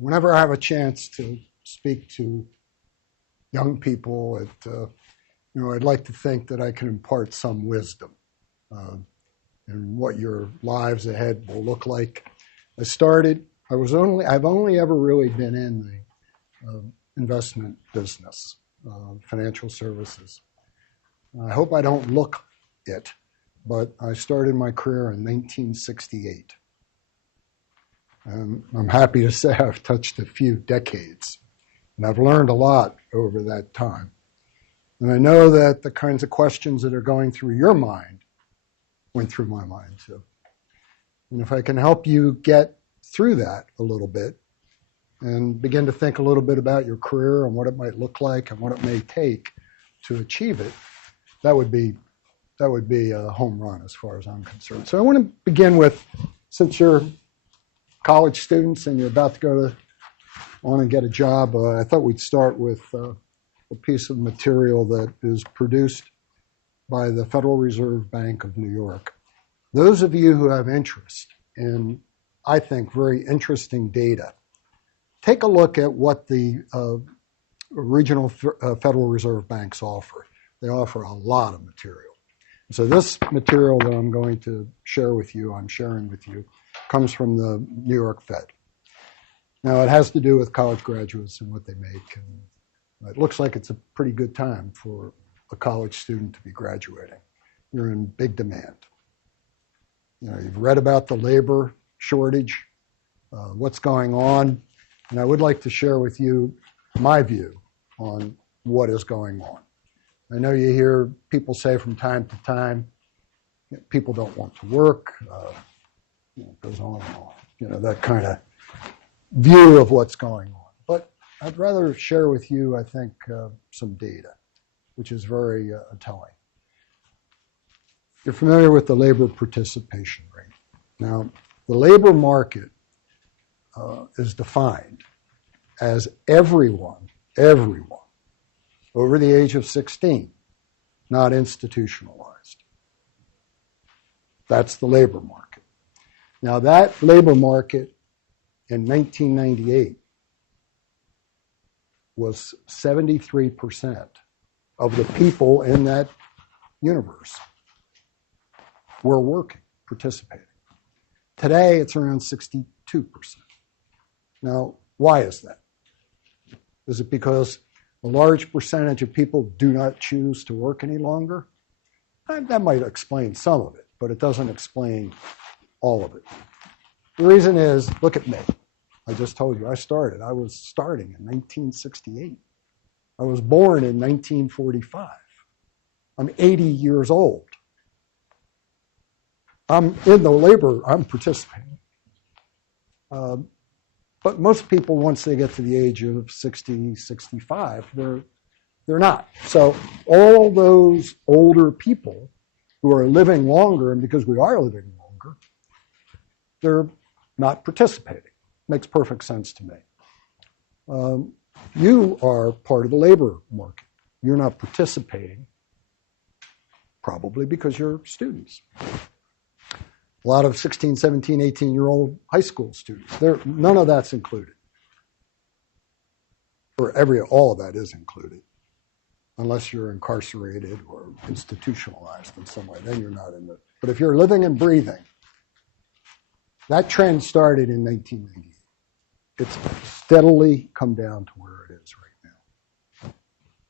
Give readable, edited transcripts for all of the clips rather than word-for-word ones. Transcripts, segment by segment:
Whenever I have a chance to speak to young people, I'd like to think that I can impart some wisdom in what your lives ahead will look like. I've only ever really been in the investment business, financial services. I hope I don't look it, but I started my career in 1968. I'm happy to say I've touched a few decades, and I've learned a lot over that time. And I know that the kinds of questions that are going through your mind went through my mind too. And if I can help you get through that a little bit and begin to think a little bit about your career and what it might look like and what it may take to achieve it, that would be a home run as far as I'm concerned. So I want to begin with, since you're college students and you're about to want to get a job, I thought we'd start with a piece of material that is produced by the Federal Reserve Bank of New York. Those of you who have interest in, I think, very interesting data, take a look at what the regional Federal Reserve banks offer. They offer a lot of material. So this material that I'm going to share with you, I'm sharing with you, comes from the New York Fed. Now, it has to do with college graduates and what they make. And it looks like it's a pretty good time for a college student to be graduating. You're in big demand. You've read about the labor shortage, what's going on, and I would like to share with you my view on what is going on. I know you hear people say from time to time, people don't want to work, it goes on and on, that kind of view of what's going on. But I'd rather share with you, I think, some data, which is very telling. You're familiar with the labor participation rate. Now, the labor market is defined as everyone over the age of 16, not institutionalized. That's the labor market. Now, that labor market in 1998 was 73% of the people in that universe were working, participating. Today, it's around 62%. Now, why is that? Is it because a large percentage of people do not choose to work any longer? That might explain some of it, but it doesn't explain all of it. The reason is, look at me. I just told you I was starting in 1968. I was born in 1945. I'm 80 years old. I'm in the labor, I'm participating. But most people, once they get to the age of 60, 65, they're not. So all those older people who are living longer, and because we are living longer, they're not participating. Makes perfect sense to me. You are part of the labor market. You're not participating, probably because you're students. A lot of 16, 17, 18-year-old high school students. None of that's included. All of that is included, unless you're incarcerated or institutionalized in some way. Then you're not in the. But if you're living and breathing, that trend started in 1998. It's steadily come down to where it is right now.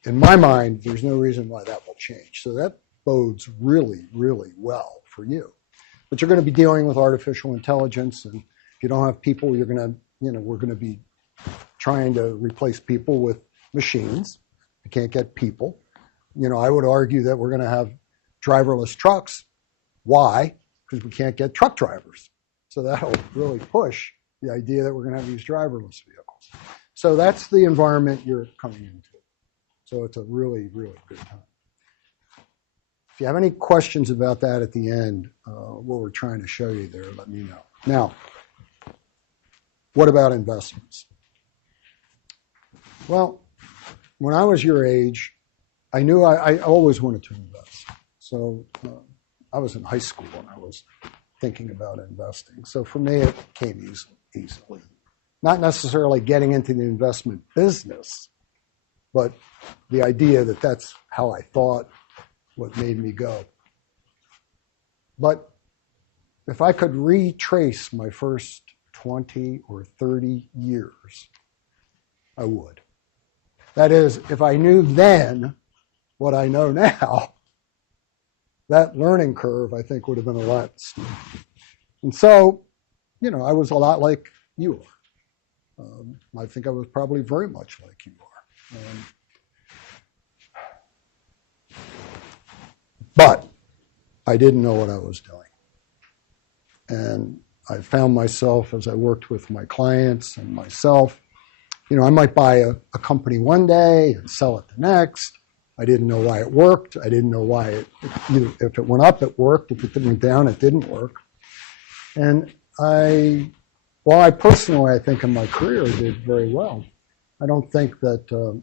In my mind, there's no reason why that will change. So that bodes really, really well for you. But you're going to be dealing with artificial intelligence, and if you don't have people, we're going to be trying to replace people with machines. You can't get people. I would argue that we're going to have driverless trucks. Why? Because we can't get truck drivers. So that'll really push the idea that we're going to have these driverless vehicles. So that's the environment you're coming into. So it's a really, really good time. If you have any questions about that at the end, what we're trying to show you there, let me know. Now, what about investments? Well, when I was your age, I knew I always wanted to invest. So I was in high school when I was thinking about investing. So for me, it came easily. not necessarily getting into the investment business, but the idea that that's how I thought, what made me go. But if I could retrace my first 20 or 30 years, I would. That is, if I knew then what I know now, that learning curve, I think, would have been a lot steeper. And so, I was a lot like you are. I think I was probably very much like you are. But I didn't know what I was doing. And I found myself, as I worked with my clients and myself, I might buy a company one day and sell it the next. I didn't know why it worked. I didn't know why if it went up, it worked. If it went down, it didn't work. And I personally, I think in my career did very well. I don't think that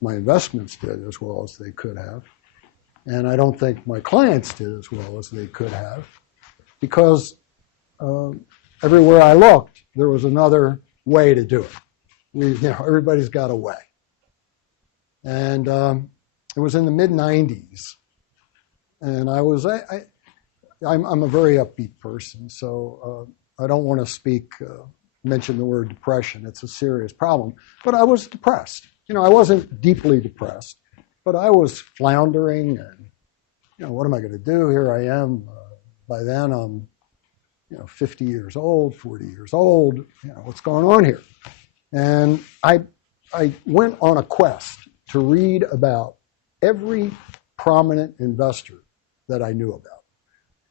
my investments did as well as they could have. And I don't think my clients did as well as they could have, because everywhere I looked, there was another way to do it. Everybody's got a way. And it was in the mid-'90s, and I'm a very upbeat person, so I don't want to mention the word depression. It's a serious problem. But I was depressed. I wasn't deeply depressed, but I was floundering, and what am I going to do? Here I am. By then I'm 50 years old, 40 years old. What's going on here? And I went on a quest to read about every prominent investor that I knew about.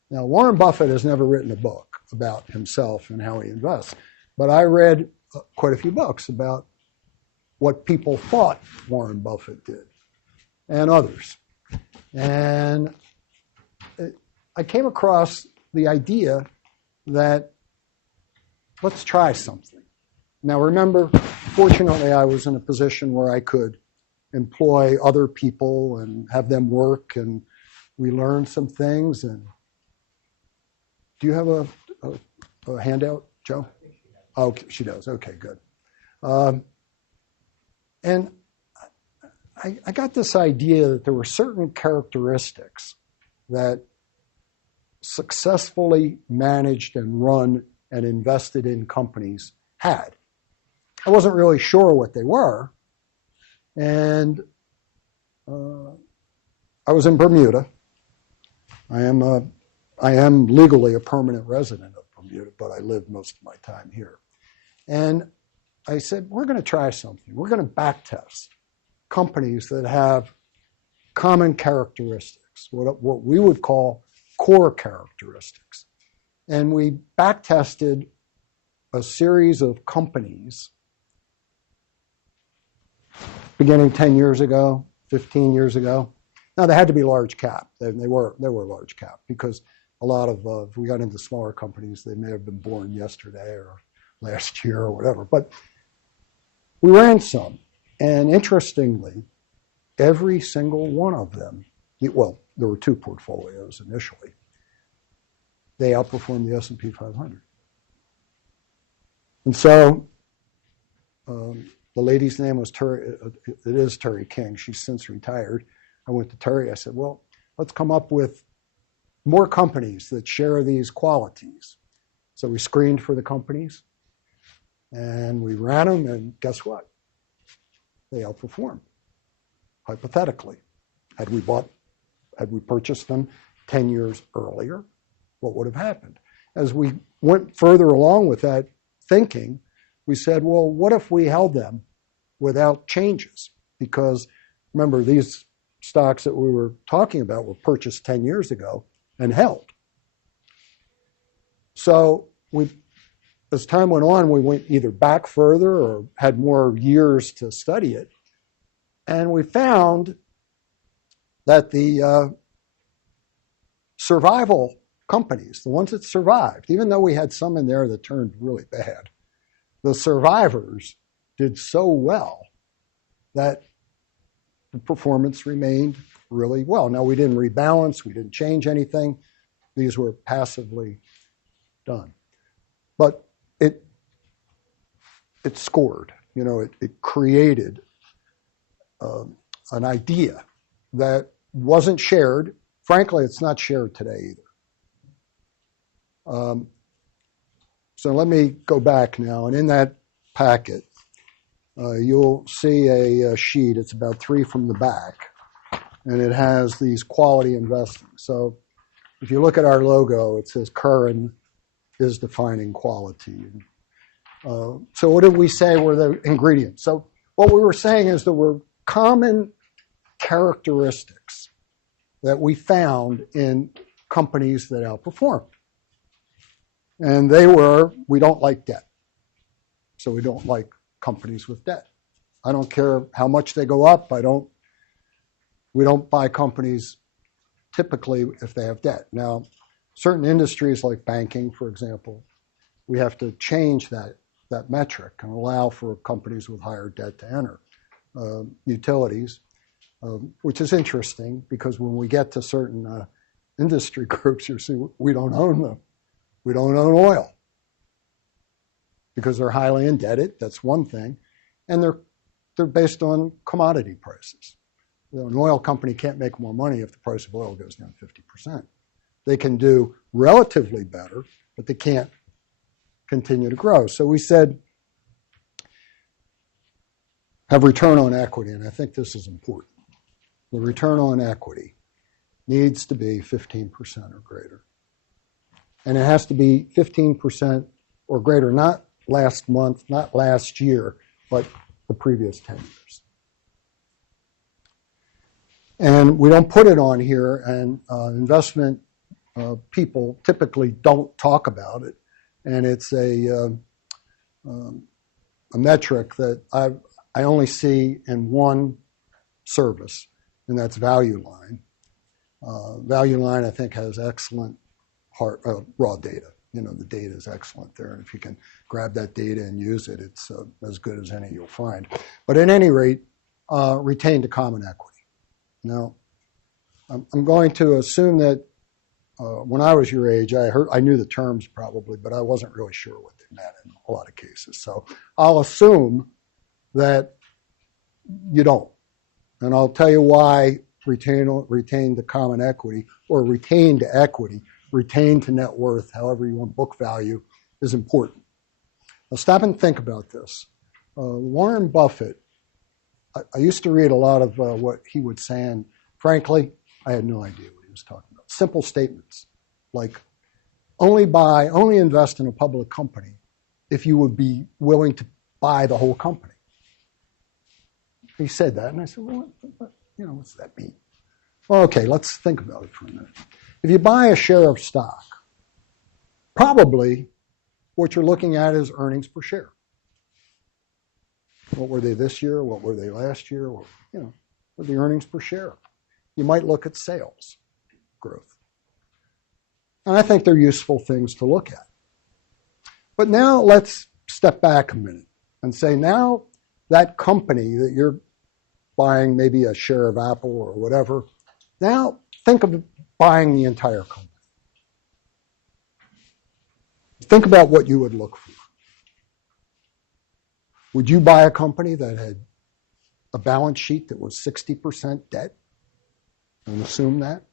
Now, Warren Buffett has never written a book about himself and how he invests, but I read quite a few books about what people thought Warren Buffett did and others. And I came across the idea that let's try something. Now, remember, fortunately, I was in a position where I could employ other people and have them work, and we learned some things. And do you have a handout, Joe? Oh, okay, she does. Okay, good. And I got this idea that there were certain characteristics that successfully managed and run and invested in companies had. I wasn't really sure what they were. And I was in Bermuda. I am legally a permanent resident of Bermuda, but I live most of my time here. And I said, we're going to try something. We're going to backtest companies that have common characteristics, what we would call core characteristics. And we backtested a series of companies beginning 10 years ago, 15 years ago. Now, they had to be large cap. They were large cap, because a lot of, if we got into smaller companies, they may have been born yesterday or last year or whatever. But we ran some. And interestingly, every single one of them, well, there were two portfolios initially, they outperformed the S&P 500. And so the lady's name was Terry. It is Terry King. She's since retired. I went to Terry. I said, well, let's come up with more companies that share these qualities. So we screened for the companies, and we ran them, and guess what? They outperformed, hypothetically. Had we purchased them 10 years earlier, what would have happened? As we went further along with that thinking, we said, well, what if we held them without changes? Because remember, these stocks that we were talking about were purchased 10 years ago and held. So as time went on, we went either back further or had more years to study it. And we found that the survival companies, the ones that survived, even though we had some in there that turned really bad, the survivors did so well that the performance remained really well. Now, we didn't rebalance. We didn't change anything. These were passively done. But it scored. It created an idea that wasn't shared. Frankly, it's not shared today either. So let me go back now, and in that packet, you'll see a sheet. It's about 3 from the back, and it has these quality investing. So if you look at our logo, it says Curran is defining quality. So what did we say were the ingredients? So what we were saying is there were common characteristics that we found in companies that outperformed. And they were, we don't like debt. So we don't like companies with debt. I don't care how much they go up. We don't buy companies typically if they have debt. Now, certain industries like banking, for example, we have to change that metric and allow for companies with higher debt to enter. Utilities, which is interesting because when we get to certain industry groups, you see we don't own them. We don't own oil because they're highly indebted. That's one thing. And they're based on commodity prices. An oil company can't make more money if the price of oil goes down 50%. They can do relatively better, but they can't continue to grow. So we said, have return on equity, and I think this is important. The return on equity needs to be 15% or greater. And it has to be 15% or greater, not last month, not last year, but the previous 10 years. And we don't put it on here, and investment people typically don't talk about it. And it's a metric that I only see in one service, and that's Value Line. Value Line, I think, has excellent raw data. The data is excellent there, and if you can grab that data and use it, it's as good as any you'll find. But at any rate, retain to common equity. Now, I'm going to assume that when I was your age, I knew the terms probably, but I wasn't really sure what they meant in a lot of cases. So I'll assume that you don't. And I'll tell you why retain to common equity or retain to equity, retain to net worth, however you want, book value, is important. Now stop and think about this. Warren Buffett, I used to read a lot of what he would say, and frankly, I had no idea what he was talking about. Simple statements like only invest in a public company if you would be willing to buy the whole company. He said that, and I said, well, what's that mean? Well, okay, let's think about it for a minute. If you buy a share of stock, probably what you're looking at is earnings per share. What were they this year? What were they last year? What were the earnings per share? You might look at sales growth. And I think they're useful things to look at. But now let's step back a minute and say now that company that you're buying, maybe a share of Apple or whatever, now think of buying the entire company. Think about what you would look for. Would you buy a company that had a balance sheet that was 60% debt and assume that?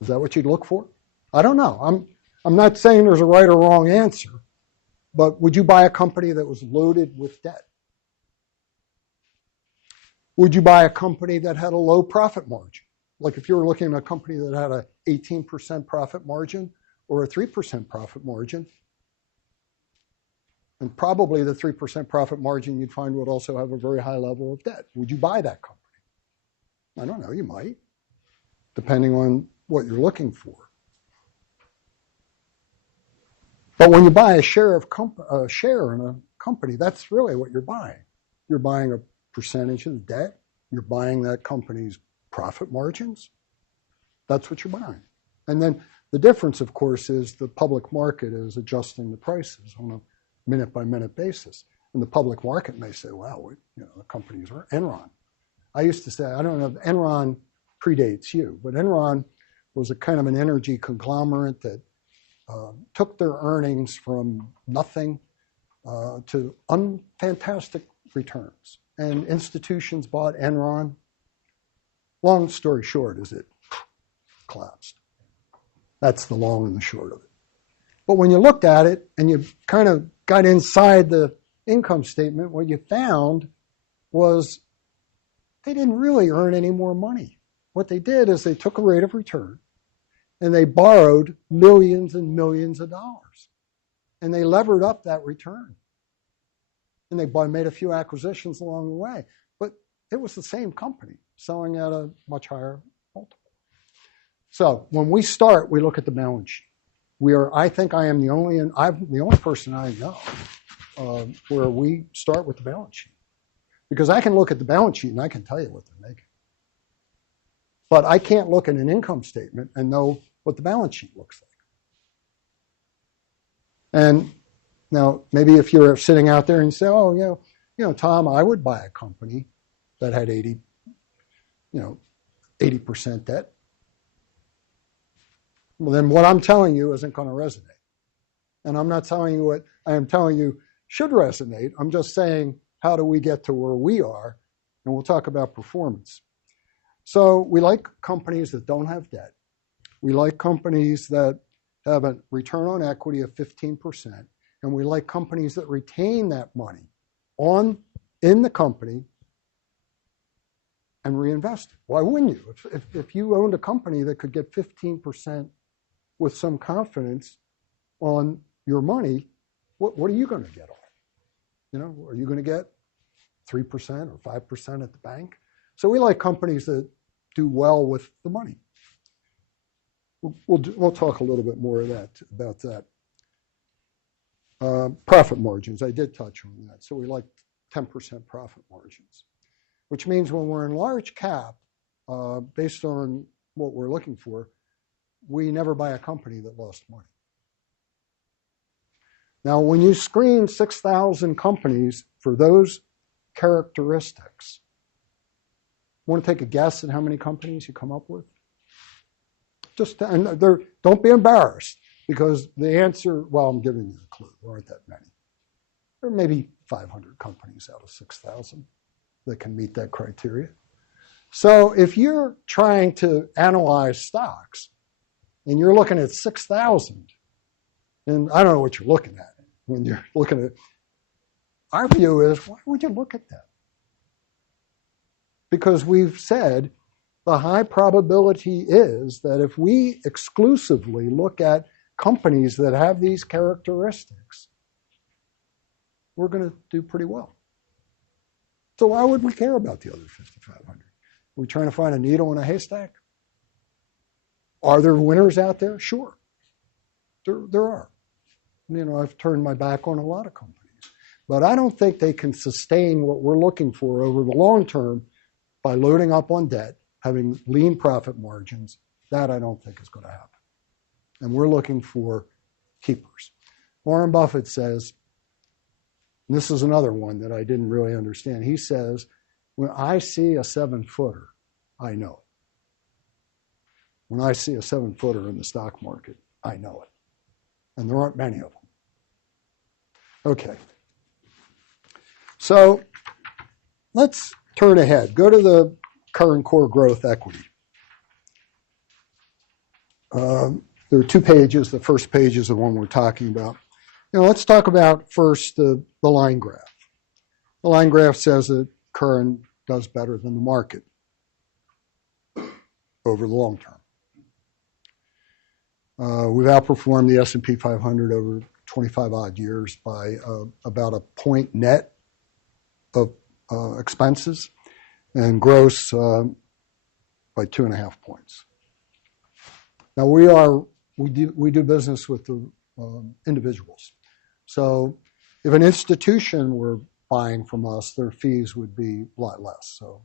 Is that what you'd look for? I don't know. I'm not saying there's a right or wrong answer, but would you buy a company that was loaded with debt? Would you buy a company that had a low profit margin? Like if you were looking at a company that had an 18% profit margin or a 3% profit margin, and probably the 3% profit margin you'd find would also have a very high level of debt. Would you buy that company? I don't know, you might, depending on what you're looking for. But when you buy a share in a company, that's really what you're buying. You're buying a percentage of the debt. You're buying that company's profit margins. That's what you're buying. And then the difference, of course, is the public market is adjusting the prices on a minute-by-minute basis. And the public market may say, well, the companies are Enron. I used to say, I don't know if Enron predates you, but Enron was a kind of an energy conglomerate that took their earnings from nothing to fantastic returns. And institutions bought Enron. Long story short is it collapsed. That's the long and the short of it. But when you looked at it and you kind of got inside the income statement, what you found was they didn't really earn any more money. What they did is they took a rate of return and they borrowed millions and millions of dollars. And they levered up that return. And they made a few acquisitions along the way. But it was the same company selling at a much higher multiple. So when we start, we look at the balance sheet. I think I'm the only person I know where we start with the balance sheet. Because I can look at the balance sheet and I can tell you what they're making. But I can't look at an income statement and know what the balance sheet looks like. And now, maybe if you're sitting out there and you say, oh, Tom, I would buy a company that had 80% debt. Well, then what I'm telling you isn't going to resonate. And I'm not telling you what I am telling you should resonate. I'm just saying, how do we get to where we are? And we'll talk about performance. So we like companies that don't have debt. We like companies that have a return on equity of 15%. And we like companies that retain that money in the company and reinvest it. Why wouldn't you? If you owned a company that could get 15% with some confidence on your money, what are you going to get on it? Are you going to get 3% or 5% at the bank? So we like companies that do well with the money. We'll talk a little bit more about that. Profit margins, I did touch on that. So we like 10% profit margins, which means when we're in large cap, based on what we're looking for, we never buy a company that lost money. Now, when you screen 6,000 companies for those characteristics, want to take a guess at how many companies you come up with? Don't be embarrassed, because the answer, well, I'm giving you a clue. There aren't that many. There are maybe 500 companies out of 6,000 that can meet that criteria. So if you're trying to analyze stocks and you're looking at 6,000, and I don't know what you're looking at when you're looking at, our view is, why would you look at that? Because we've said the high probability is that if we exclusively look at companies that have these characteristics, we're going to do pretty well. So why would we care about the other 5,500? Are we trying to find a needle in a haystack? Are there winners out there? Sure. There are. I've turned my back on a lot of companies. But I don't think they can sustain what we're looking for over the long term by loading up on debt, having lean profit margins. That I don't think is going to happen. And we're looking for keepers. Warren Buffett says, and this is another one that I didn't really understand. He says, when I see a 7-footer, I know it. When I see a 7-footer in the stock market, I know it. And there aren't many of them. Okay. So let's turn ahead. Go to the Curran core growth equity. There are 2 pages. The first page is the one we're talking about. Let's talk about first the line graph. The line graph says that Curran does better than the market over the long term. We've outperformed the S&P 500 over 25 odd years by about a point net of expenses, and gross by 2.5 points. Now we do business with the individuals. So if an institution were buying from us, their fees would be a lot less. So,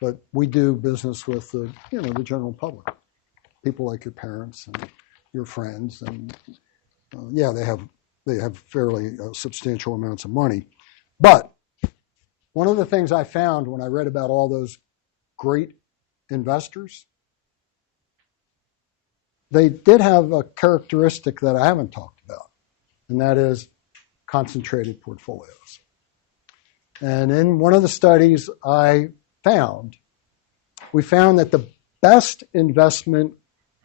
but we do business with the general public, people like your parents and your friends, and they have fairly substantial amounts of money. But one of the things I found when I read about all those great investors, they did have a characteristic that I haven't talked about, and that is concentrated portfolios. And in one of the studies we found that the best investment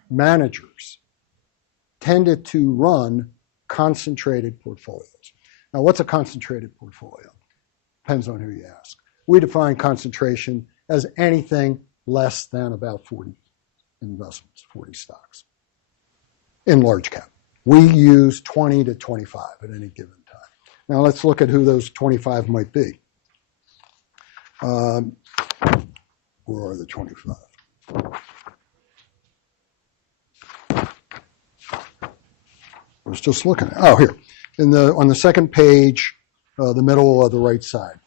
managers tended to run concentrated portfolios. Now, what's a concentrated portfolio? Depends on who you ask. We define concentration as anything less than about 40 investments, 40 stocks in large cap. We use 20 to 25 at any given time. Now, let's look at who those 25 might be. Where are the 25? I was just looking at, here, on the second page, the middle of the right side.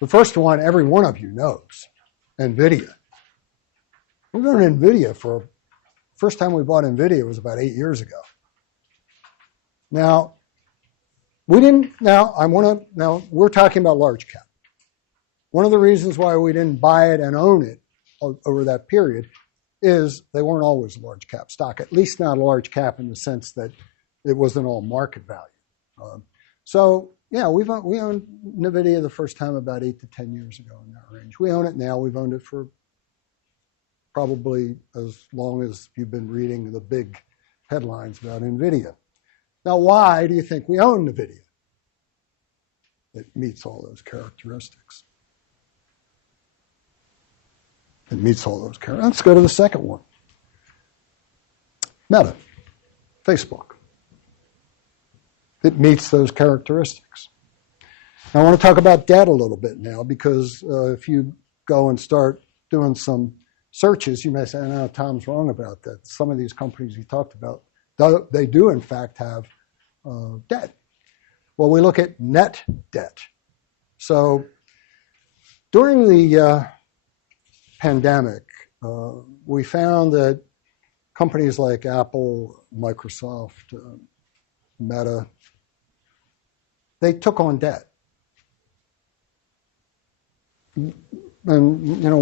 The first one, every one of you knows, NVIDIA. We've owned NVIDIA first time we bought NVIDIA was about 8 years ago. Now, we're talking about large cap. One of the reasons why we didn't buy it and own it over that period is they weren't always large cap stock, at least not a large cap in the sense that it wasn't all market value. We owned NVIDIA the first time about 8 to 10 years ago in that range. We own it now. We've owned it for probably as long as you've been reading the big headlines about NVIDIA. Now, why do you think we own NVIDIA? It meets all those characteristics. It meets all those characteristics. Let's go to the second one. Meta, Facebook. It meets those characteristics. Now, I want to talk about debt a little bit now because if you go and start doing some searches, you may say, no, Tom's wrong about that. Some of these companies he talked about, they do in fact have debt. Well, we look at net debt. So during the pandemic, we found that companies like Apple, Microsoft, Meta, they took on debt. And,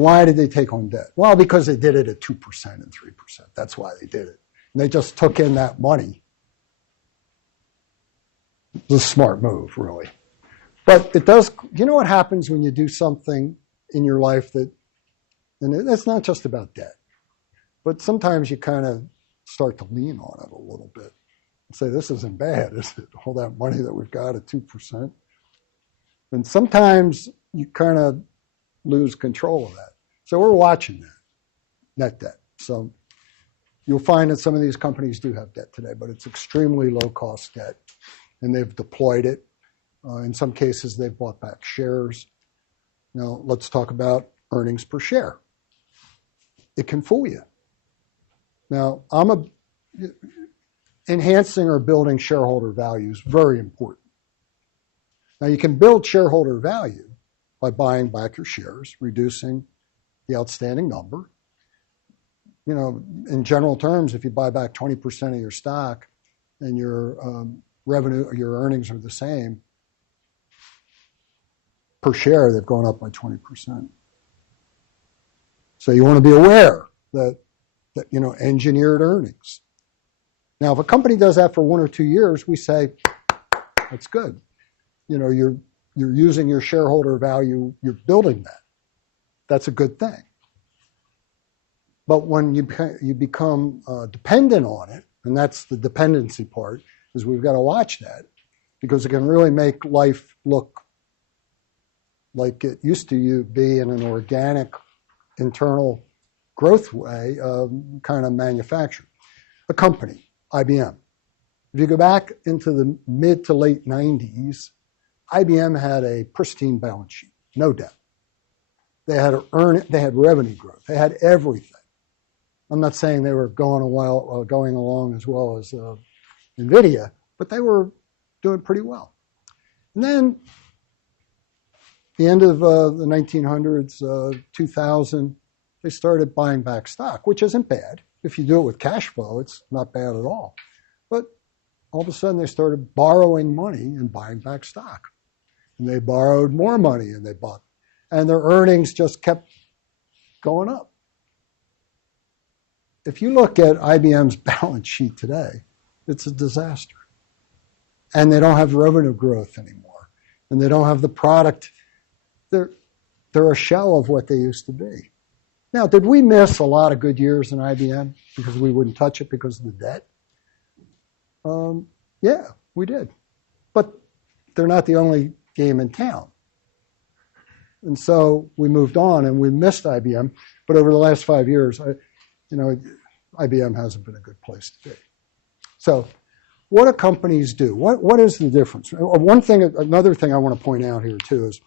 why did they take on debt? Well, because they did it at 2% and 3%. That's why they did it. And they just took in that money. It was a smart move, really. But it does, you know what happens when you do something in your life that, and it's not just about debt, but sometimes you kind of start to lean on it a little bit and say, this isn't bad, is it? All that money that we've got at 2%. And sometimes you kind of lose control of that. So we're watching that, net debt. So you'll find that some of these companies do have debt today, but it's extremely low-cost debt, and they've deployed it. In some cases, they've bought back shares. Now, let's talk about earnings per share. It can fool you. Now, enhancing or building shareholder value is very important. Now, you can build shareholder value by buying back your shares, reducing the outstanding number. In general terms, if you buy back 20% of your stock and your revenue or your earnings are the same, per share, they've gone up by 20%. So you want to be aware that engineered earnings. Now, if a company does that for 1 or 2 years, we say, that's good. You're using your shareholder value, you're building that. That's a good thing. But when you become dependent on it, and that's the dependency part, is we've got to watch that because it can really make life look like it used to be in an organic, internal growth way, kind of manufacturing. A company, IBM. If you go back into the mid to late 90s, IBM had a pristine balance sheet, no debt. They had revenue growth. They had everything. I'm not saying they were going along as well as NVIDIA, but they were doing pretty well. And then the end of the 1900s, 2000, they started buying back stock, which isn't bad. If you do it with cash flow, it's not bad at all. But all of a sudden, they started borrowing money and buying back stock. And they borrowed more money and they bought. And their earnings just kept going up. If you look at IBM's balance sheet today, it's a disaster. and they don't have revenue growth anymore, and they don't have the product. They're a shell of what they used to be. Now, did we miss a lot of good years in IBM because we wouldn't touch it because of the debt? Yeah, we did. But they're not the only game in town. And so we moved on and we missed IBM. But over the last 5 years, IBM hasn't been a good place to be. So what do companies do? What is the difference? Another thing I want to point out here too is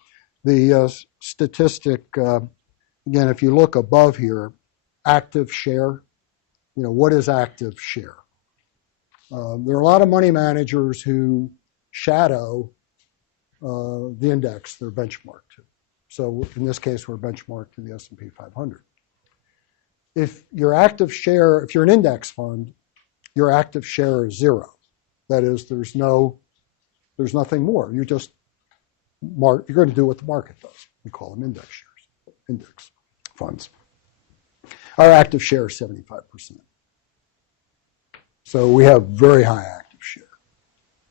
the statistic, again, if you look above here, active share, what is active share? There are a lot of money managers who shadow the index they're benchmarked to. So in this case, we're benchmarked to the S&P 500. If your active share, if you're an index fund, your active share is zero. That is, there's nothing more. You're going to do what the market does. We call them index shares, index funds. Our active share is 75%. So we have very high active share.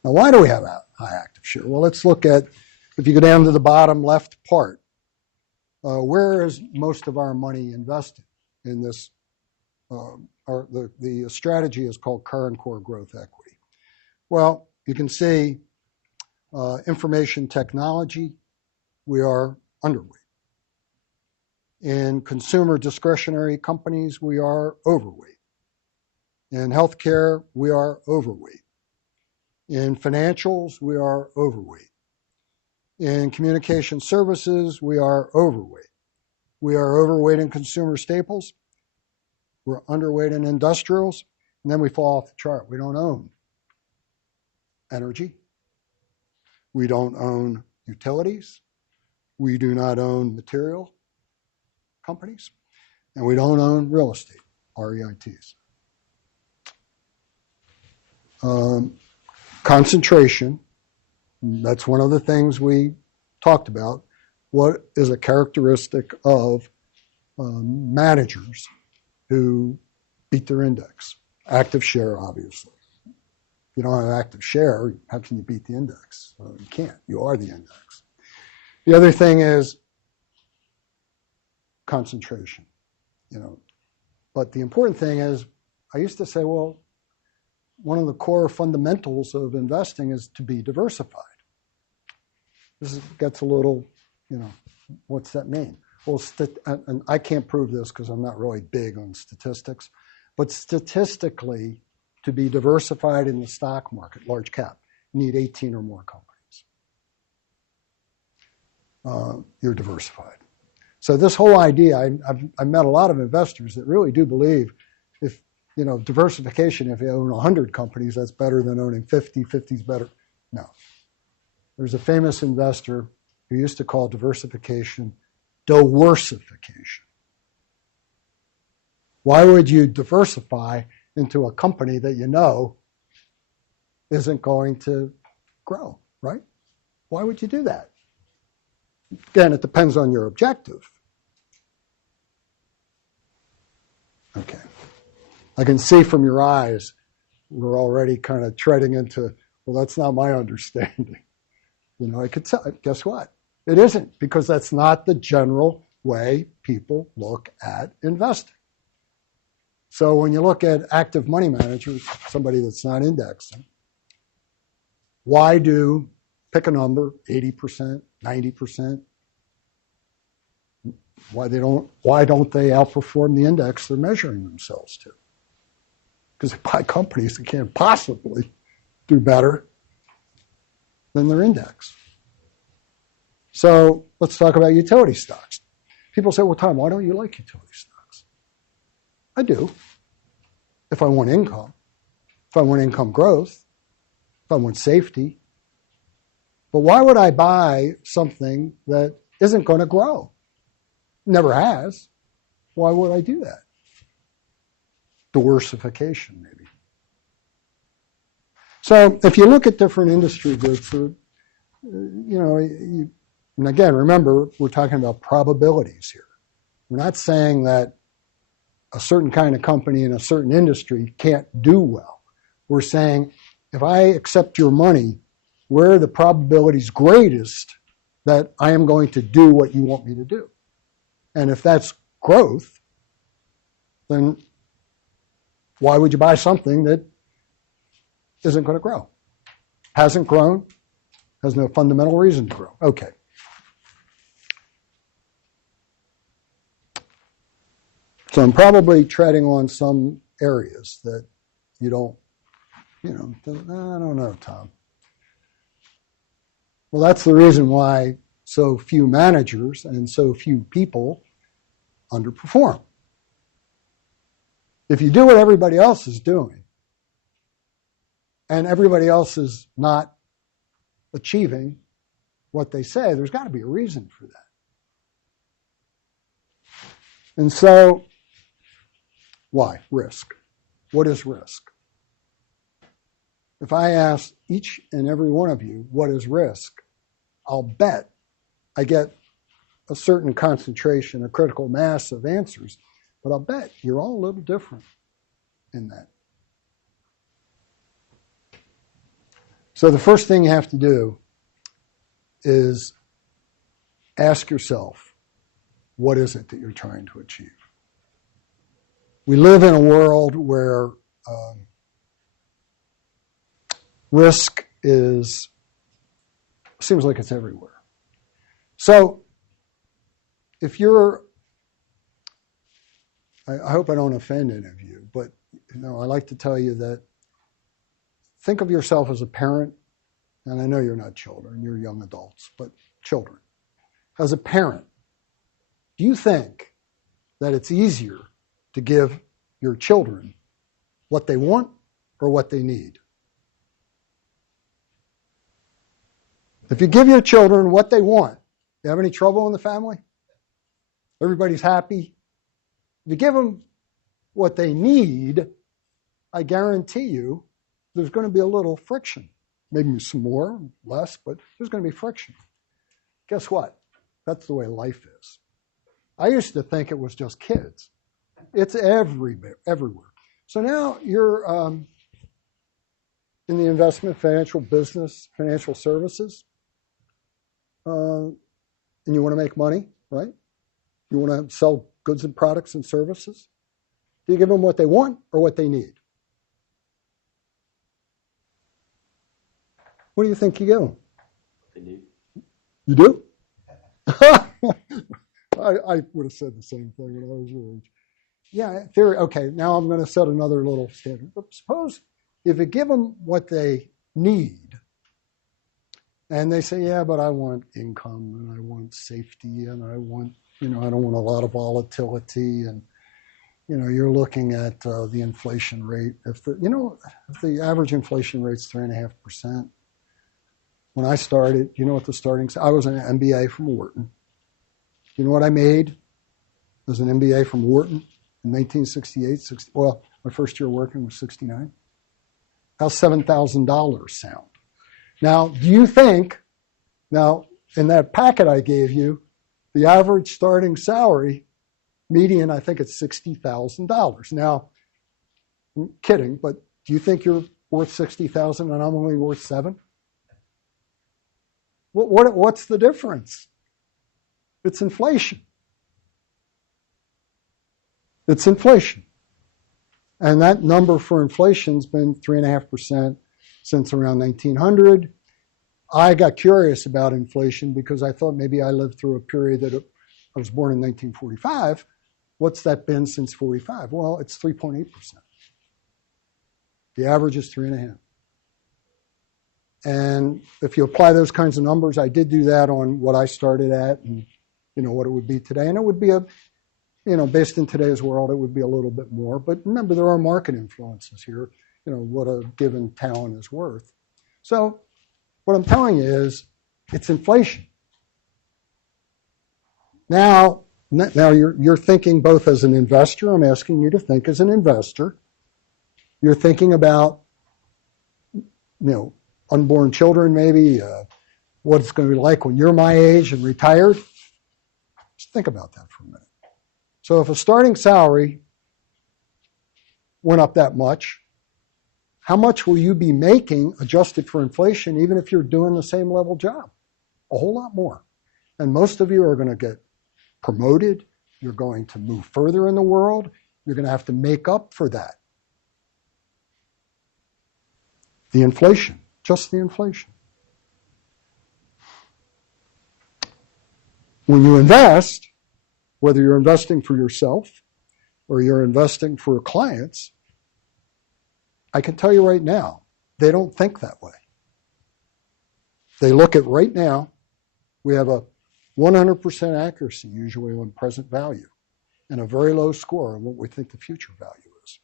Now, why do we have a high active share? Well, let's look at, if you go down to the bottom left part, where is most of our money invested in this? The strategy is called Curran Core Growth Equity. Well, you can see information technology, we are underweight. In consumer discretionary companies, we are overweight. In healthcare, we are overweight. In financials, we are overweight. In communication services, we are overweight. We are overweight in consumer staples. We're underweight in industrials. And then we fall off the chart. We don't own energy. We don't own utilities. We do not own material companies. And we don't own real estate, REITs. Concentration, that's one of the things we talked about. What is a characteristic of managers who beat their index? Active share, obviously. If you don't have active share, how can you beat the index? You can't. You are the index. The other thing is concentration. But the important thing is, I used to say, well, one of the core fundamentals of investing is to be diversified. This gets a little, what's that mean? Well, and I can't prove this because I'm not really big on statistics, but statistically, to be diversified in the stock market, large cap, you need 18 or more companies. You're diversified. So this whole idea, I've met a lot of investors that really do believe if, diversification, if you own 100 companies, that's better than owning 50, 50 is better. No. There's a famous investor who used to call diversification diversification. Why would you diversify into a company that you know isn't going to grow, right? Why would you do that? Again, it depends on your objective. Okay. I can see from your eyes, we're already kind of treading into, well, that's not my understanding. I could tell, guess what? It isn't, because that's not the general way people look at investing. So when you look at active money managers, somebody that's not indexing, why pick a number, 80%, 90%? Why don't they outperform the index they're measuring themselves to? Because they buy companies that can't possibly do better than their index. So let's talk about utility stocks. People say, well, Tom, why don't you like utility stocks? I do. If I want income, if I want income growth, if I want safety. But why would I buy something that isn't going to grow? Never has. Why would I do that? Diversification, maybe. So if you look at different industry groups, and again, remember, we're talking about probabilities here. We're not saying that a certain kind of company in a certain industry can't do well. We're saying, if I accept your money where are the probabilities greatest that I am going to do what you want me to do? And if that's growth, then why would you buy something that isn't going to grow? Hasn't grown, has no fundamental reason to grow. Okay. So I'm probably treading on some areas that you don't, I don't know, Tom. Well, that's the reason why so few managers and so few people underperform. If you do what everybody else is doing, and everybody else is not achieving what they say, there's got to be a reason for that. And so, why? Risk. What is risk? If I ask each and every one of you, what is risk? I'll bet I get a certain concentration, a critical mass of answers, but I'll bet you're all a little different in that. So the first thing you have to do is ask yourself, what is it that you're trying to achieve? We live in a world where risk seems like it's everywhere. So if you're, I hope I don't offend any of you, but I like to tell you that think of yourself as a parent, and I know you're not children, you're young adults, but children. As a parent, do you think that it's easier to give your children what they want or what they need? If you give your children what they want, you have any trouble in the family? Everybody's happy? If you give them what they need, I guarantee you there's going to be a little friction. Maybe some more, less, but there's going to be friction. Guess what? That's the way life is. I used to think it was just kids. It's everywhere. So now you're in the investment, financial business, financial services, and you want to make money, right? You want to sell goods and products and services. Do you give them what they want or what they need? What do you think you give them? They need. You do? I would have said the same thing when I was your age. Yeah, theory. Okay, now I'm going to set another little standard. But suppose if you give them what they need, and they say, yeah, but I want income, and I want safety, and I want, I don't want a lot of volatility, and, you're looking at the inflation rate. If the average inflation rate's 3.5%. When I started, I was an MBA from Wharton. You know what I made as an MBA from Wharton in 1968? Well, my first year working was 69. How's $7,000 sound? Now, do you think, in that packet I gave you, the average starting salary, median, I think it's $60,000. Now, I'm kidding, but do you think you're worth $60,000 and I'm only worth $7,000? What's the difference? It's inflation. It's inflation. And that number for inflation's been 3.5% since around 1900. I got curious about inflation because I thought maybe I lived through a period that I was born in 1945. What's that been since 45? Well, it's 3.8%. The average is 3.5%. And if you apply those kinds of numbers, I did do that on what I started at and, what it would be today. And it would be based in today's world, it would be a little bit more. But remember, there are market influences here, what a given talent is worth. So what I'm telling you is it's inflation. Now you're thinking both as an investor. I'm asking you to think as an investor. You're thinking about, unborn children maybe, what it's going to be like when you're my age and retired. Just think about that for a minute. So if a starting salary went up that much, how much will you be making adjusted for inflation even if you're doing the same level job? A whole lot more. And most of you are going to get promoted. You're going to move further in the world. You're going to have to make up for that. The inflation, just the inflation. When you invest, whether you're investing for yourself or you're investing for clients, I can tell you right now, they don't think that way. They look at right now, we have a 100% accuracy usually on present value and a very low score on what we think the future value is.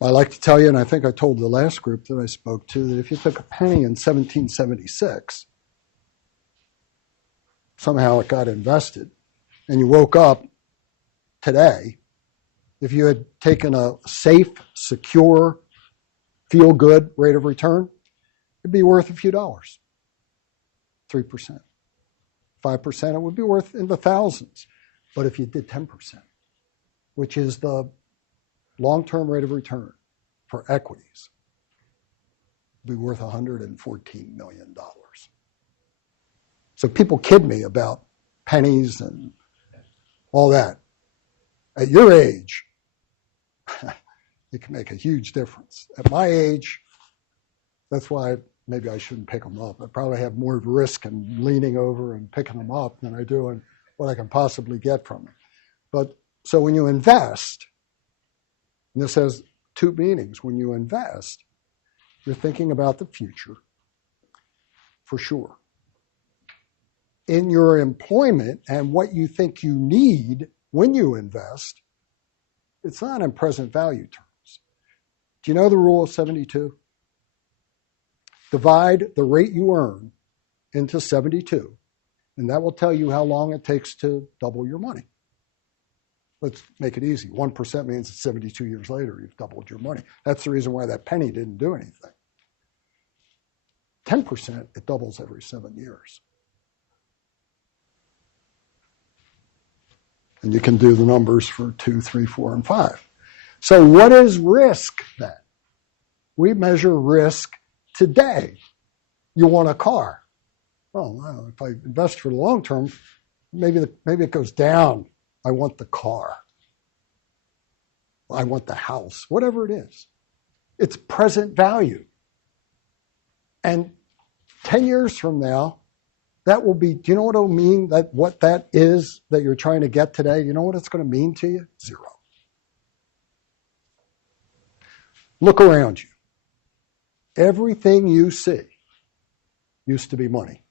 I like to tell you, and I think I told the last group that I spoke to, that if you took a penny in 1776, somehow it got invested, and you woke up today, if you had taken a safe, secure, feel-good rate of return, it'd be worth a few dollars, 3%. 5%, it would be worth in the thousands. But if you did 10%, which is the long-term rate of return for equities, it'd be worth $114 million. So people kid me about pennies and all that. At your age, it can make a huge difference. At my age, that's why maybe I shouldn't pick them up. I probably have more risk in leaning over and picking them up than I do in what I can possibly get from them. But so when you invest, and this has two meanings. When you invest, you're thinking about the future, for sure. In your employment and what you think you need when you invest, it's not in present value terms. Do you know the rule of 72? Divide the rate you earn into 72, and that will tell you how long it takes to double your money. Let's make it easy. 1% means that 72 years later, you've doubled your money. That's the reason why that penny didn't do anything. 10%, it doubles every 7 years. And you can do the numbers for 2, 3, 4, and 5. So what is risk then? We measure risk today. You want a car. Well, if I invest for the long term, maybe it goes down. I want the car. I want the house, whatever it is. It's present value. And 10 years from now, that will be, do you know what it'll mean, that what that is that you're trying to get today? You know what it's going to mean to you? Zero. Look around you. Everything you see used to be money.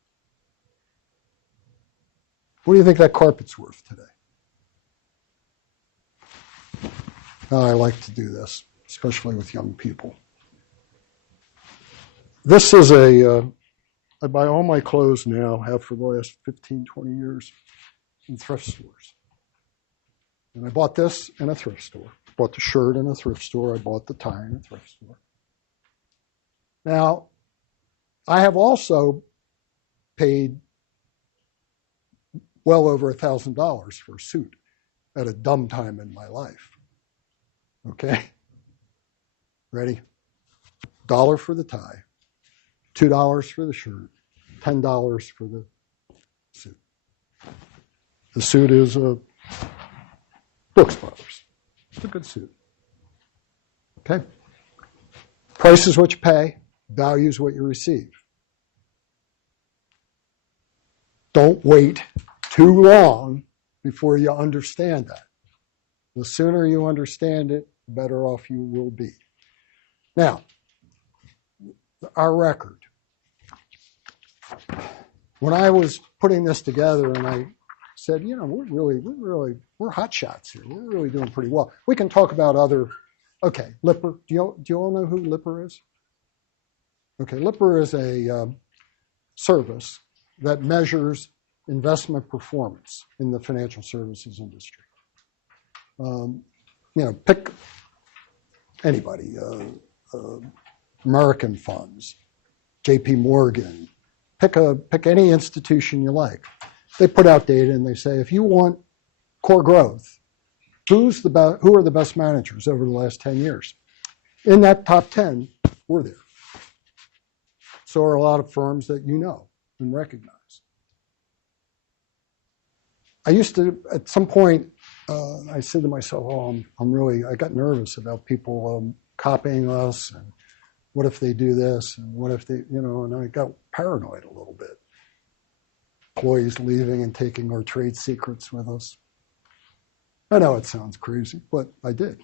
What do you think that carpet's worth today? I like to do this, especially with young people. This is I buy all my clothes now, have for the last 15, 20 years, in thrift stores. And I bought this in a thrift store. I bought the shirt in a thrift store. I bought the tie in a thrift store. Now, I have also paid well over $1,000 for a suit at a dumb time in my life. Okay? Ready? $1 for the tie, $2 for the shirt, $10 for the suit. The suit is a Brooks Brothers. It's a good suit. Okay? Price is what you pay. Value is what you receive. Don't wait too long before you understand that. The sooner you understand it, the better off you will be. Now, our record. When I was putting this together and I said, you know, we're hot shots here. We're really doing pretty well. We can talk about other, okay, Lipper. Do you all know who Lipper is? Okay, Lipper is a service that measures investment performance in the financial services industry. Pick anybody, American funds, J.P. Morgan, pick any institution you like. They put out data and they say, if you want core growth, who are the best managers over the last 10 years? In that top 10, we're there. So are a lot of firms that you know and recognize. I used to, at some point, I said to myself, I got nervous about people copying us, and what if they do this, and what if they, and I got paranoid a little bit. Employees leaving and taking our trade secrets with us. I know it sounds crazy, but I did.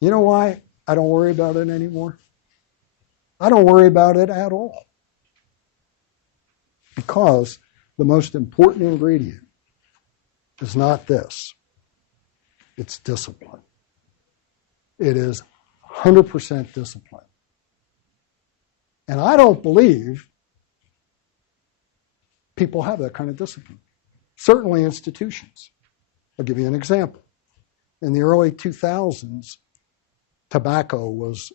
You know why I don't worry about it anymore? I don't worry about it at all. Because the most important ingredient is not this. It's discipline. It is 100% discipline. And I don't believe people have that kind of discipline. Certainly institutions. I'll give you an example. In the early 2000s, tobacco was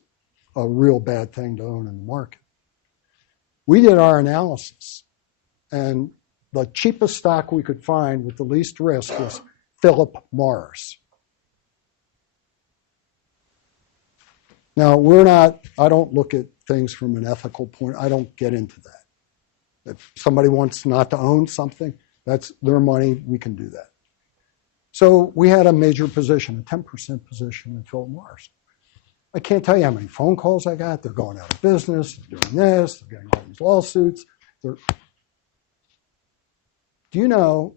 a real bad thing to own in the market. We did our analysis, and the cheapest stock we could find with the least risk was Philip Morris. Now, I don't look at things from an ethical point. I don't get into that. If somebody wants not to own something, that's their money. We can do that. So we had a major position, a 10% position in Philip Morris. I can't tell you how many phone calls I got. They're going out of business. They're doing this. They're getting all these lawsuits. Do you know,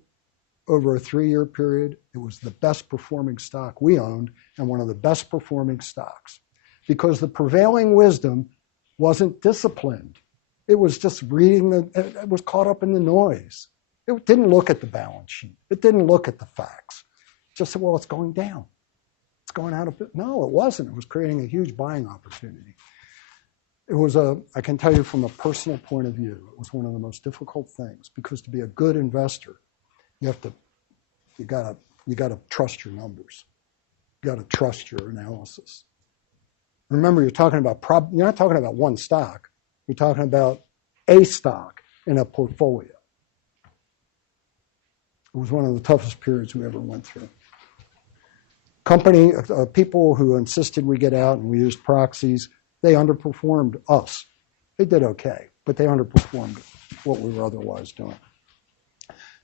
over a 3-year period, it was the best performing stock we owned and one of the best performing stocks because the prevailing wisdom wasn't disciplined. It was just it was caught up in the noise. It didn't look at the balance sheet. It didn't look at the facts. It just said, well, it's going down. It's going out of business. No, it wasn't. It was creating a huge buying opportunity. I can tell you from a personal point of view, it was one of the most difficult things because to be a good investor, you gotta trust your numbers. You gotta trust your analysis. Remember, you're not talking about one stock. You're talking about a stock in a portfolio. It was one of the toughest periods we ever went through. People who insisted we get out and we used proxies, they underperformed us. They did okay, but they underperformed what we were otherwise doing.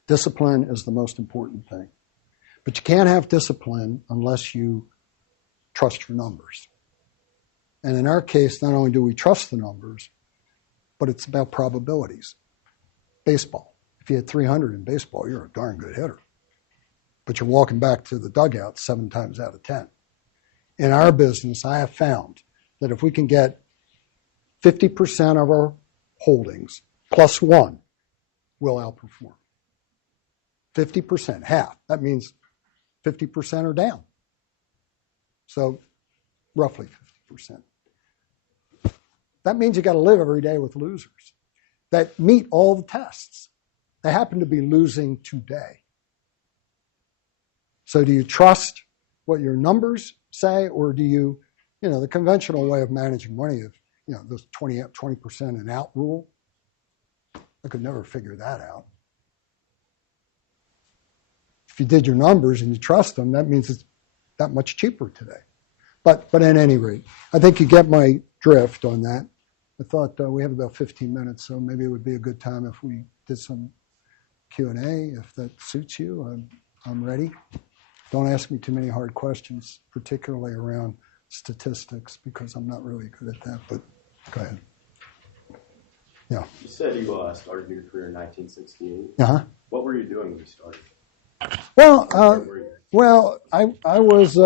Discipline is the most important thing. But you can't have discipline unless you trust your numbers. And in our case, not only do we trust the numbers, but it's about probabilities. Baseball. If you hit 300 in baseball, you're a darn good hitter. But you're walking back to the dugout 7 times out of 10. In our business, I have found that if we can get 50% of our holdings plus 1, we'll outperform. 50%, half. That means 50% are down. So roughly 50%. That means you got to live every day with losers that meet all the tests. They happen to be losing today. So do you trust what your numbers say, or do you, the conventional way of managing money of, those 20% and out rule? I could never figure that out. If you did your numbers and you trust them, that means it's that much cheaper today. But at any rate, I think you get my drift on that. I thought we have about 15 minutes, so maybe it would be a good time if we did some Q&A, if that suits you. I'm ready. Don't ask me too many hard questions, particularly around statistics, because I'm not really good at that, but go ahead. Yeah. You said you started your career in 1968. Uh-huh. What were you doing when you started? Well, I was,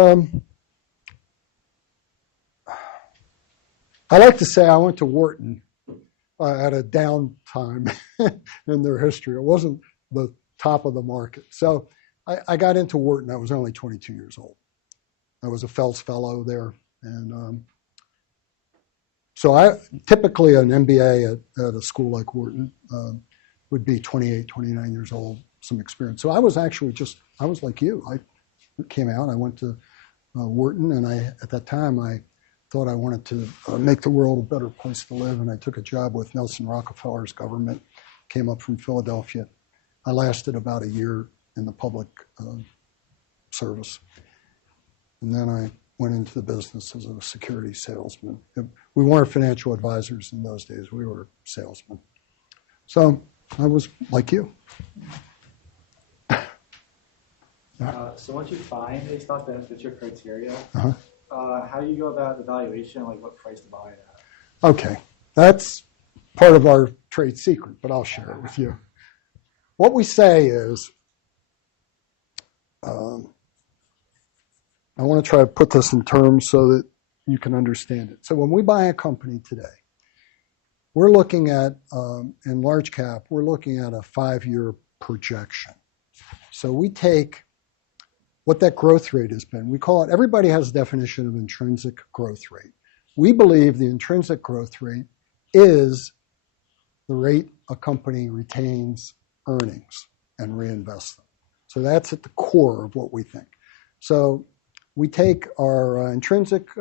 I like to say I went to Wharton at a down time in their history. It wasn't the top of the market. So I got into Wharton. I was only 22 years old. I was a Phelps Fellow there. And so typically an MBA at a school like Wharton would be 28, 29 years old, some experience. So I was actually I was like you. I came out, I went to Wharton, and at that time I thought I wanted to make the world a better place to live, and I took a job with Nelson Rockefeller's government, came up from Philadelphia. I lasted about a year in the public service. And then I went into the business as a security salesman. We weren't financial advisors in those days. We were salesmen. So I was like you. So once you find a stock that fits your criteria, Uh-huh. How do you go about the valuation, like what price to buy it at? Okay, that's part of our trade secret, but I'll share it with you. What we say is, I want to try to put this in terms so that you can understand it. So when we buy a company today, we're looking at, in large cap, we're looking at a 5-year projection. So we take what that growth rate has been. We call it, everybody has a definition of intrinsic growth rate. We believe the intrinsic growth rate is the rate a company retains earnings and reinvests them. So that's at the core of what we think. So we take our intrinsic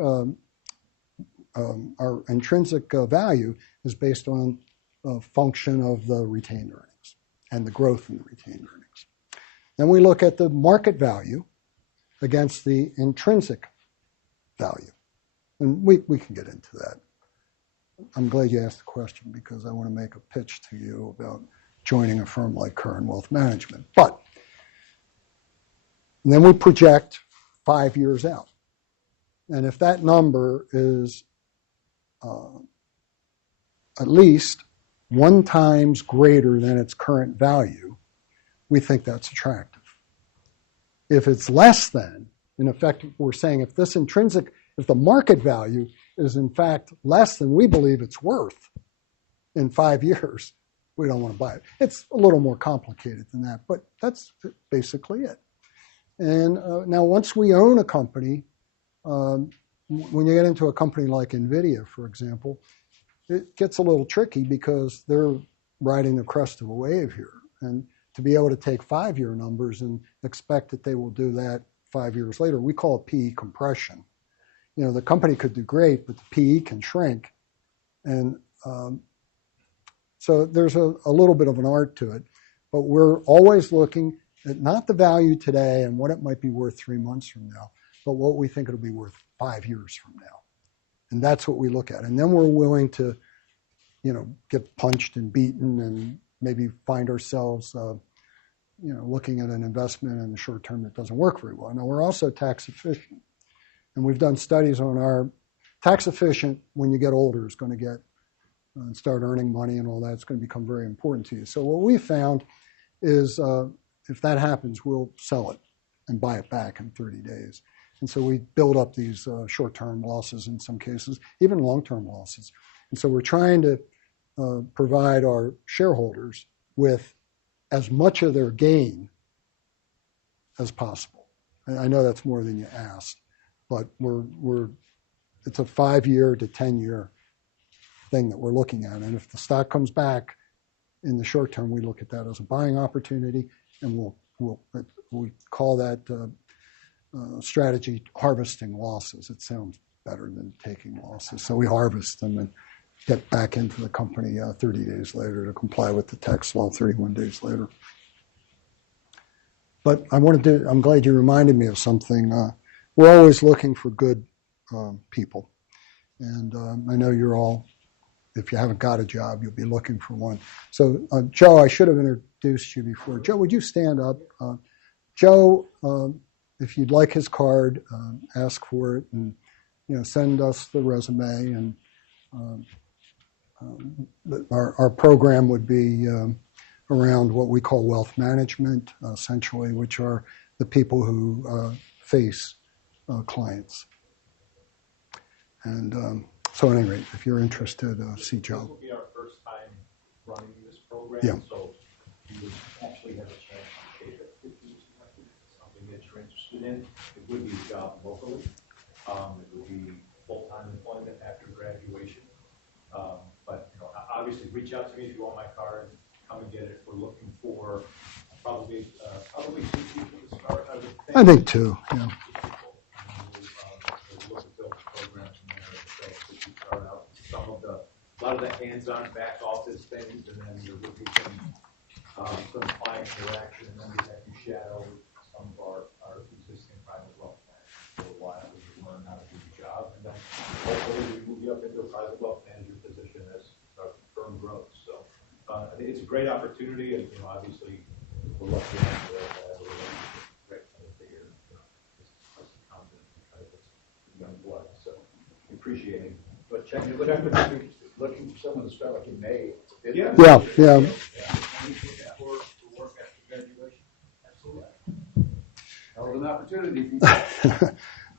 value is based on a function of the retained earnings and the growth in the retained earnings. Then we look at the market value against the intrinsic value. And we can get into that. I'm glad you asked the question because I want to make a pitch to you about joining a firm like Curran Wealth Management. But then we project 5 years out. And if that number is at least 1 times greater than its current value, we think that's attractive. If it's less than, in effect, we're saying if the market value is in fact less than we believe it's worth in 5 years, we don't want to buy it. It's a little more complicated than that, but that's basically it. And now once we own a company, when you get into a company like NVIDIA, for example, it gets a little tricky because they're riding the crest of a wave here. And to be able to take 5-year numbers and expect that they will do that 5 years later, we call it PE compression. You know, the company could do great, but the PE can shrink. And so there's a little bit of an art to it. But we're always looking at not the value today and what it might be worth 3 months from now, but what we think it'll be worth 5 years from now. And that's what we look at. And then we're willing to, get punched and beaten and maybe find ourselves, looking at an investment in the short term that doesn't work very well. Now, we're also tax efficient. And we've done studies on our tax efficient when you get older is going to get and start earning money and all that. It's going to become very important to you. So what we found is if that happens, we'll sell it and buy it back in 30 days. And so we build up these short-term losses in some cases, even long-term losses. And so we're trying to provide our shareholders with as much of their gain as possible. And I know that's more than you asked, but it's a 5-year to 10-year thing that we're looking at. And if the stock comes back in the short term, we look at that as a buying opportunity, and we call that strategy harvesting losses. It sounds better than taking losses. So we harvest them and get back into the company 30 days later to comply with the tax law 31 days later. But I'm glad you reminded me of something. We're always looking for good people. And I know you're all, if you haven't got a job, you'll be looking for one. So Joe, I should have introduced you before. Joe, would you stand up? Joe, if you'd like his card, ask for it and send us the resume. And our program would be around what we call wealth management, essentially, which are the people who face clients. And so at any rate, if you're interested, see Joe. This will be our first time running this program, Yeah. So you would actually have a chance to take it if you selected something that you're interested in. It would be a job locally. It would be full-time employment after graduation. But obviously, reach out to me if you want my card. Come and get it. We're looking for probably 2 people to start. I think 2. Yeah. We'll look at those programs from there. So we start out a lot of the hands-on back office things, and then there will be some client interaction, and then we have you shadow some of our existing private wealth manager for a while as you learn how to do the job, and then hopefully we move you up into a private wealth manager position as our firm grows. So I think it's a great opportunity, and obviously we're lucky enough to have a relationship with Rick and figure, this is confident to try to get some young blood. So we appreciate it. But check with Looking for someone to start like in May. Yeah. Yeah. For work after graduation. Absolutely. That was an opportunity.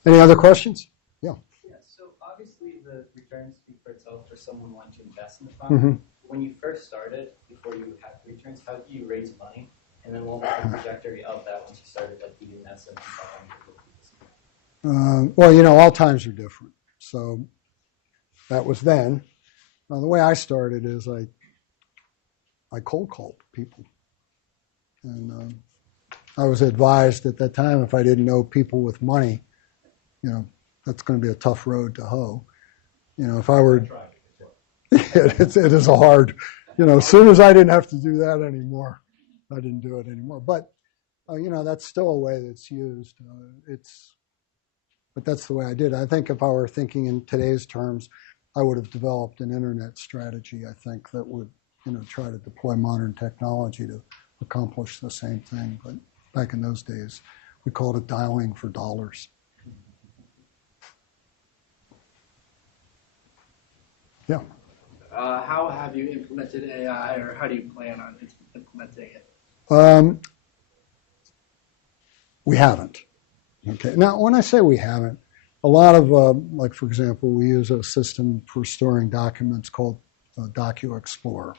Any other questions? Yeah. Yeah, so obviously the returns speak for itself for someone wanting to invest in the fund. Mm-hmm. When you first started, before you had returns, how did you raise money? And then what was the trajectory of that once you started like beating that 75? Well, all times are different. So that was then. Now, the way I started is I cold called people. And I was advised at that time if I didn't know people with money, that's going to be a tough road to hoe. If I were, it is a hard, as soon as I didn't have to do that anymore, I didn't do it anymore. But, that's still a way that's used. But that's the way I did it. I think if I were thinking in today's terms, I would have developed an internet strategy, I think, that would, try to deploy modern technology to accomplish the same thing. But back in those days, we called it dialing for dollars. Yeah. How have you implemented AI, or how do you plan on implementing it? We haven't. Okay. Now, when I say we haven't, a lot of, like, for example, we use a system for storing documents called DocuExplorer.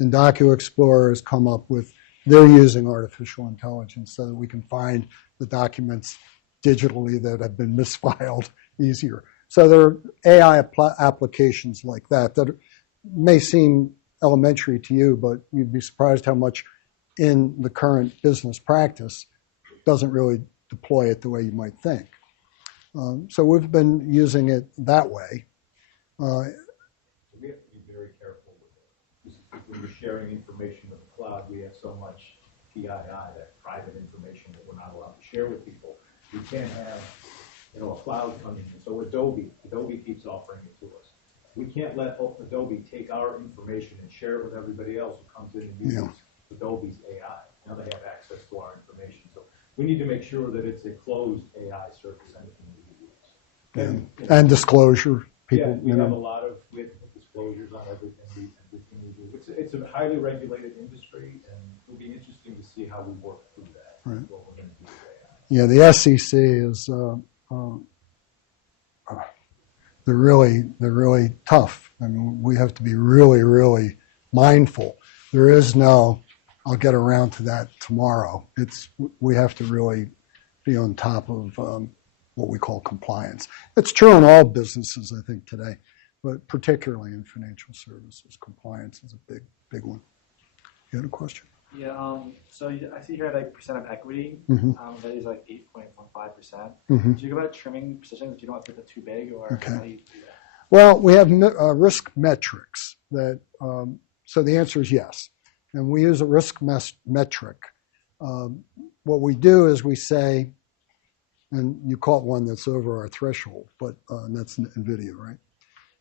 And DocuExplorer has come up with, they're using artificial intelligence so that we can find the documents digitally that have been misfiled easier. So there are AI applications like that that may seem elementary to you, but you'd be surprised how much in the current business practice doesn't really deploy it the way you might think. So we've been using it that way. We have to be very careful with it. When we're sharing information with the cloud, we have so much PII, that private information that we're not allowed to share with people. We can't have, a cloud coming in. So Adobe keeps offering it to us. We can't let Adobe take our information and share it with everybody else who comes in and uses Adobe's AI. Now they have access to our information. So we need to make sure that it's a closed AI service, anything we use. And disclosure. People, we have a lot of disclosures on everything we do. It's a highly regulated industry, and it'll be interesting to see how we work through that. Right. What we're going to do with AI. Yeah, the SEC is they're really tough. I mean, we have to be really, really mindful. There is no, I'll get around to that tomorrow. We have to really be on top of what we call compliance. It's true in all businesses, I think, today, but particularly in financial services, compliance is a big one. You had a question? Yeah, so I see here like percent of equity, that is like 8.15%. Mm-hmm. Do you go about trimming positions if you don't want to make it too big, or Okay. how do you do that? Well, we have risk metrics that, so the answer is yes. And we use a risk metric. What we do is we say, and you caught one that's over our threshold, but that's NVIDIA, right?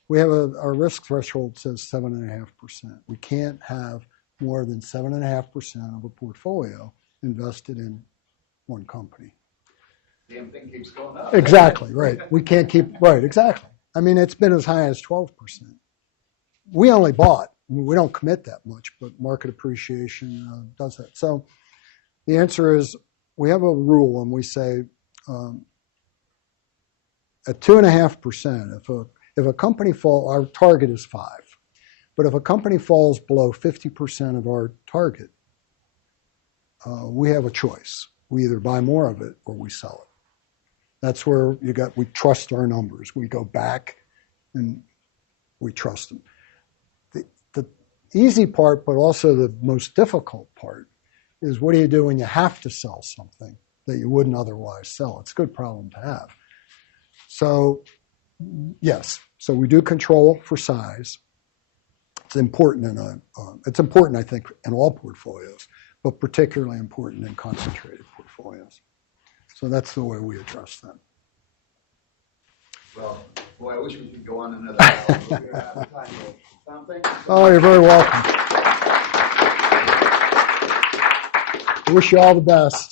We have our risk threshold says 7.5%. We can't have more than 7.5% of a portfolio invested in one company. Damn thing keeps going up. Exactly, right. We can't keep, right, exactly. I mean, it's been as high as 12%. We only bought, we don't commit that much, but market appreciation does that. So the answer is we have a rule and we say at 2.5%, if a company falls, our target is 5%. But if a company falls below 50% of our target, we have a choice. We either buy more of it or we sell it. That's where we trust our numbers. We go back and we trust them. The easy part, but also the most difficult part, is what do you do when you have to sell something that you wouldn't otherwise sell? It's a good problem to have. So, yes, so we do control for size. It's important I think, in all portfolios, but particularly important in concentrated portfolios. So that's the way we address them. Well, boy, I wish we could go on another hour, but we're out of time. Tom, thank you so Oh, much. you're very welcome. I wish you all the best.